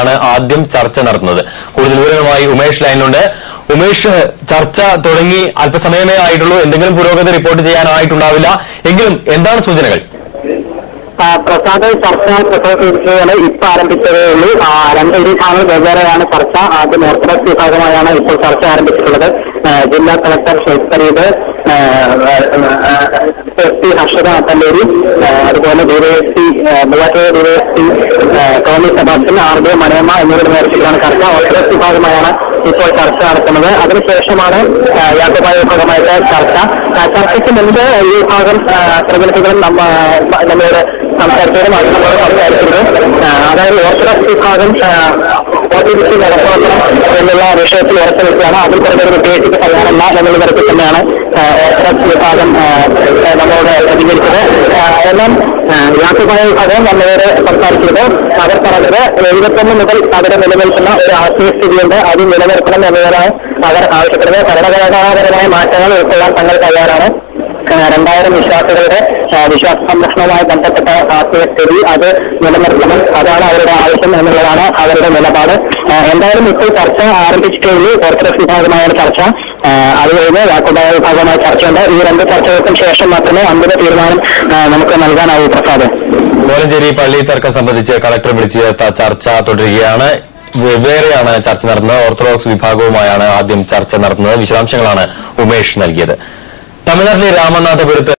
ാണ് ആദ്യം ചർച്ച നടത്തുന്നത്. കൂടുതൽ വിവരങ്ങളുമായി ഉമേഷ് ലൈനിലുണ്ട്. ഉമേഷ്, ചർച്ച തുടങ്ങി അല്പസമയമേ ആയിട്ടുള്ളൂ. എന്തെങ്കിലും പുരോഗതി റിപ്പോർട്ട് ചെയ്യാനായിട്ടുണ്ടാവില്ല. എങ്കിലും എന്താണ് സൂചനകൾ? പ്രസാദ്, ചർച്ച ഇപ്പൊ ആരംഭിച്ചതേ ഉള്ളൂ. രണ്ട് വിഭാഗങ്ങൾ വെവ്വേറെയാണ് ചർച്ച. ആദ്യം ഓർത്തഡോക്സ് വിഭാഗമായാണ് ഇപ്പോൾ ചർച്ച ആരംഭിച്ചിട്ടുള്ളത്. ജില്ലാ കളക്ടർ ഷെയ്ഖ് ഫരീദ്, SP ഹർഷദ അത്തല്ലൂരി, അതുപോലെ DYSP Muvattupuzha DYSP Tomy Sebastian, RD Maniyamma എന്നിവരുടെ നേതൃത്വത്തിലാണ് ചർച്ച. ഓർത്തഡോക്സ് വിഭാഗമായാണ് ഇപ്പോൾ ചർച്ച നടത്തുന്നത്. അതിനുശേഷമാണ് യാക്കോബായ വിഭാഗമായിട്ട് ചർച്ച. ചർച്ചയ്ക്ക് മുൻപ് ഈ വിഭാഗം പ്രതിനിധികളും നമ്മളോട് സംസാരിച്ചവരും നമ്മളോട് സംസാരിച്ചിരുന്നു. അതായത് ഓർത്തഡോക്സ് വിഭാഗം OTBC നടപ്പാക്കണം എന്നുള്ള വിഷയത്തിൽ ഉറച്ചു നിൽക്കുകയാണ്. അതിൽ കുറഞ്ഞൊരു വിഷയത്തിന് തയ്യാറല്ല എന്നുള്ള തരത്തിൽ തന്നെയാണ് ഓർത്തഡോക്സ് വിഭാഗം നമ്മളോട് പ്രതികരിച്ചത്. എന്നാൽ യാക്കോബായ വിഭാഗം നമ്മളോട് സംസാരിച്ചത് അവർ പറഞ്ഞത് 71 മുതൽ അവിടെ നിലനിൽക്കുന്ന ഒരു ആത്മീയസ്ഥിതിയുണ്ട്, അത് നിലനിർത്തണം എന്നതാണ് അവർ ആവശ്യപ്പെടുന്നത്. ഭരണഘടനാപരമായ മാറ്റങ്ങൾ ഉൾക്കൊള്ളാൻ തങ്ങൾ തയ്യാറാണ്. 2000 വിശ്വാസികളുടെ വിശ്വാസ സംരക്ഷണവുമായി ബന്ധപ്പെട്ട ആത്മീയസ്ഥിതി അത് നിലനിർത്തണം, അതാണ് അവരുടെ ആവശ്യം എന്നുള്ളതാണ് അവരുടെ നിലപാട്. എന്തായാലും ഇപ്പോൾ ചർച്ച ആരംഭിച്ചിട്ടുള്ളൂ. ഓർത്തഡോക്സ് വിഭാഗമായാണ് ചർച്ച. അത് കഴിഞ്ഞ് യാക്കോബായ വിഭാഗമായ ചർച്ചയുണ്ട്. ഈ രണ്ട് ചർച്ചകൾക്കും ശേഷം മാത്രമേ അന്തിമ തീരുമാനം നമുക്ക് നൽകാനാവൂ. പ്രസാദ്, കോലഞ്ചേരി പള്ളി തർക്കം സംബന്ധിച്ച് കളക്ടർ വിളിച്ചു ചേർത്ത ചർച്ച തുടരുകയാണ്. വെവ്വേറെയാണ് ചർച്ച നടത്തുന്നത്. ഓർത്തഡോക്സ് വിഭാഗവുമായാണ് ആദ്യം ചർച്ച നടത്തുന്നത്. വിശദാംശങ്ങളാണ് ഉമേഷ് നൽകിയത്. തമിഴ്നാട്ടിലെ രാമനാഥപുരത്ത്